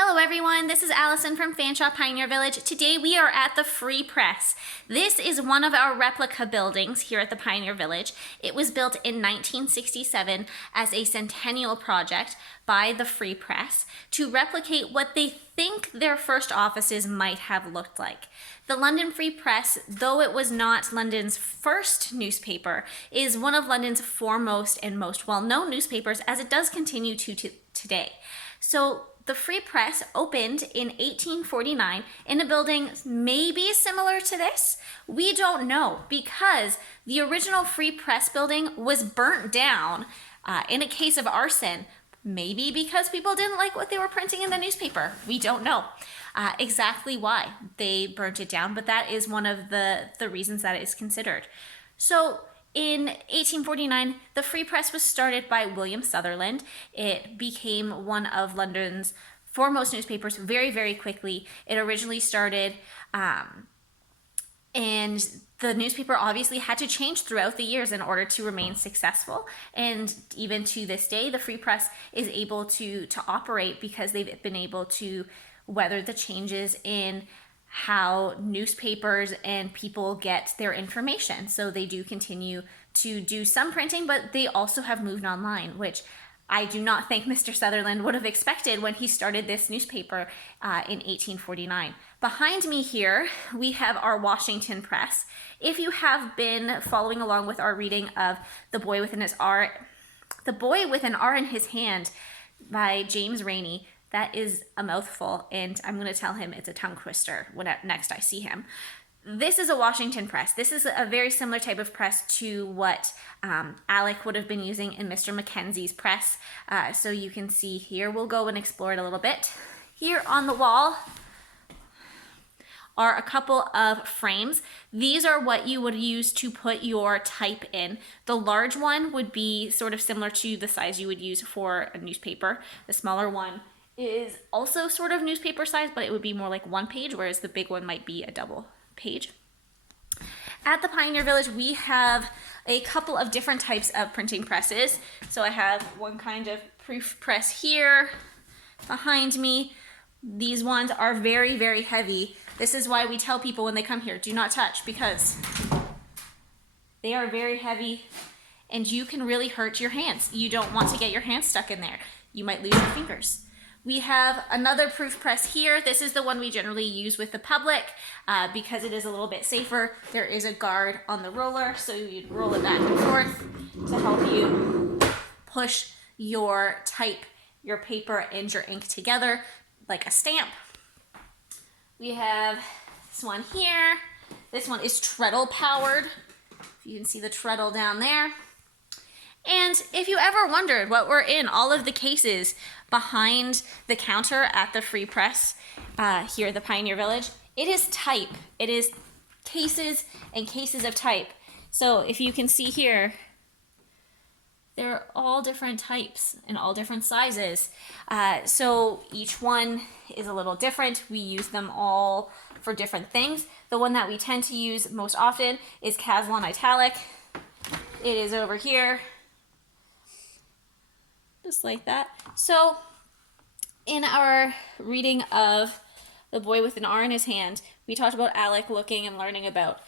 Hello everyone, this is Allison from Fanshawe Pioneer Village. Today we are at the Free Press. This is one of our replica buildings here at the Pioneer Village. It was built in 1967 as a centennial project by the Free Press to replicate what they think their first offices might have looked like. The London Free Press, though it was not London's first newspaper, is one of London's foremost and most well-known newspapers, as it does continue to today. So the Free Press opened in 1849 in a building maybe similar to this. We don't know, because the original Free Press building was burnt down in a case of arson. Maybe because people didn't like what they were printing in the newspaper. We don't know exactly why they burnt it down, but that is one of the reasons that it is considered. So in 1849, the Free Press was started by William Sutherland. It became one of London's foremost newspapers very, very quickly. It originally started, and the newspaper obviously had to change throughout the years in order to remain successful. And even to this day, the Free Press is able to operate because they've been able to weather the changes in how newspapers and people get their information. So they do continue to do some printing, but they also have moved online, which I do not think Mr. Sutherland would have expected when he started this newspaper in 1849. Behind me here, we have our Washington Press. If you have been following along with our reading of The Boy with an R in His Hand by James Rainey, that is a mouthful, and I'm going to tell him it's a tongue twister when next I see him. This is a Washington Press. This is a very similar type of press to what Alec would have been using in Mr. Mackenzie's press. So you can see here, we'll go and explore it a little bit. Here on the wall are a couple of frames. These are what you would use to put your type in. The large one would be sort of similar to the size you would use for a newspaper. The smaller one is also sort of newspaper size, but it would be more like one page, whereas the big one might be a double page. At the Pioneer Village, we have a couple of different types of printing presses. So I have one kind of proof press here behind me. These ones are very, very heavy. This is why we tell people when they come here, do not touch, because they are very heavy and you can really hurt your hands. You don't want to get your hands stuck in there. You might lose your fingers. We have another proof press here. This is the one we generally use with the public because it is a little bit safer. There is a guard on the roller, so you'd roll it back and forth to help you push your type, your paper, and your ink together like a stamp. We have this one here. This one is treadle powered. You can see the treadle down there. And if you ever wondered what were in all of the cases behind the counter at the Free Press here at the Pioneer Village, it is type. It is cases and cases of type. So if you can see here, they're all different types and all different sizes. So each one is a little different. We use them all for different things. The one that we tend to use most often is Caslon Italic. It is over here, just like that. So in our reading of The Boy with an R in His Hand, we talked about Alec looking and learning about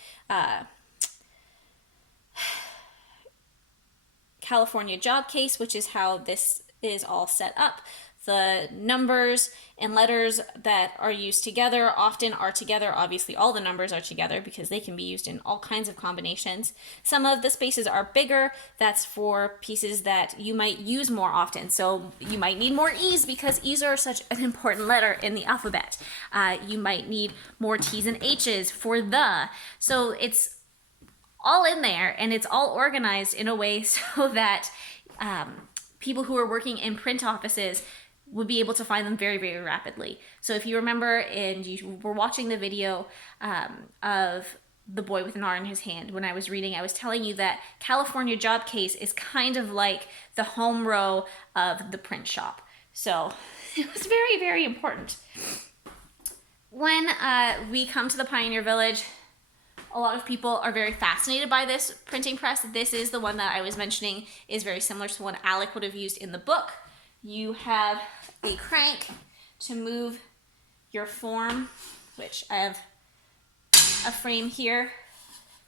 California job case, which is how this is all set up. The numbers and letters that are used together often are together. Obviously, all the numbers are together because they can be used in all kinds of combinations. Some of the spaces are bigger. That's for pieces that you might use more often. So you might need more E's because E's are such an important letter in the alphabet. You might need more T's and H's for the. So it's all in there, and it's all organized in a way so that people who are working in print offices would be able to find them very, very rapidly. So if you remember and you were watching the video of The Boy with an R in His Hand, when I was reading, I was telling you that California job case is kind of like the home row of the print shop. So it was very, very important. When we come to the Pioneer Village, a lot of people are very fascinated by this printing press. This is the one that I was mentioning is very similar to one Alec would have used in the book. You have a crank to move your form, which I have a frame here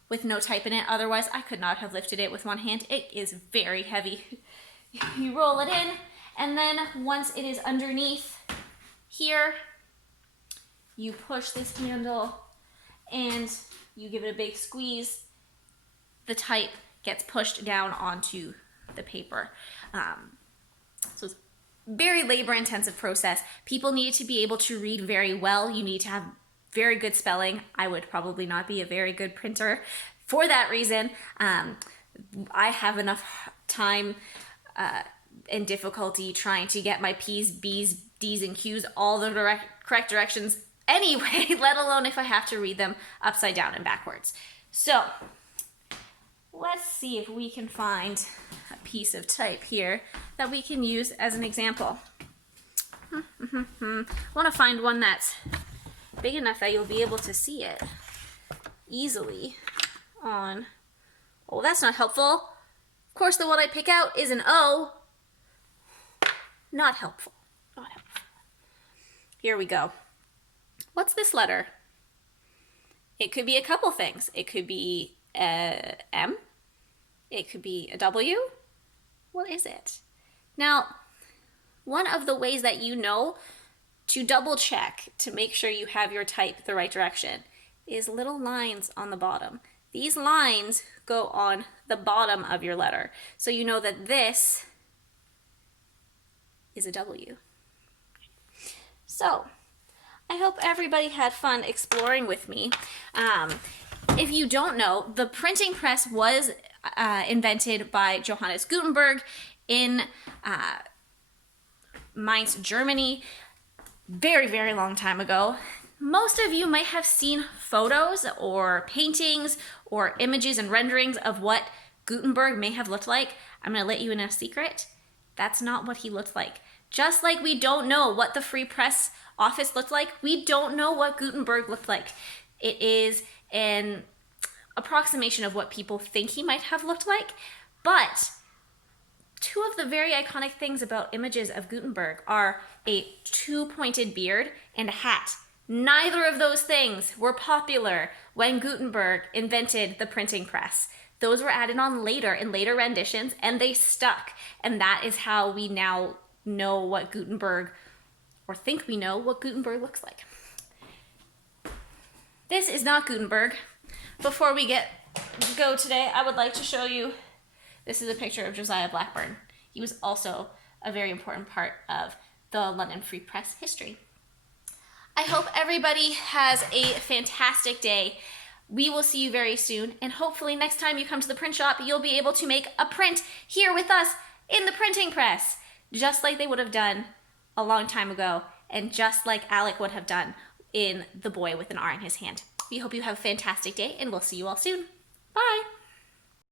with no type in it. Otherwise, I could not have lifted it with one hand. It is very heavy. You roll it in, and then once it is underneath here, you push this handle and you give it a big squeeze. The type gets pushed down onto the paper. So it's a very labor-intensive process. People need to be able to read very well. You need to have very good spelling. I would probably not be a very good printer for that reason. I have enough time and difficulty trying to get my P's, B's, D's, and Q's all the correct directions anyway, let alone if I have to read them upside down and backwards. So let's see if we can find a piece of type here that we can use as an example. I want to find one that's big enough that you'll be able to see it easily on. Oh, that's not helpful. Of course, the one I pick out is an O. Not helpful. Not helpful. Here we go. What's this letter? It could be a couple things. It could be a M. It could be a W. What is it? Now, one of the ways that you know to double check to make sure you have your type the right direction is little lines on the bottom. These lines go on the bottom of your letter. So you know that this is a W. So, I hope everybody had fun exploring with me. If you don't know, the printing press was invented by Johannes Gutenberg in Mainz, Germany, very, very long time ago. Most of you might have seen photos or paintings or images and renderings of what Gutenberg may have looked like. I'm going to let you in a secret. That's not what he looked like. Just like we don't know what the Free Press office looked like, we don't know what Gutenberg looked like. It is an approximation of what people think he might have looked like, but two of the very iconic things about images of Gutenberg are a two-pointed beard and a hat. Neither of those things were popular when Gutenberg invented the printing press. Those were added on later in later renditions, and they stuck. And that is how we now know what Gutenberg, or think we know what Gutenberg looks like. This is not Gutenberg. Before we go today, I would like to show you, this is a picture of Josiah Blackburn. He was also a very important part of the London Free Press history. I hope everybody has a fantastic day. We will see you very soon, and hopefully next time you come to the print shop, you'll be able to make a print here with us in the printing press, just like they would have done a long time ago, and just like Alec would have done in The Boy with an R in His Hand. We hope you have a fantastic day, and we'll see you all soon. Bye!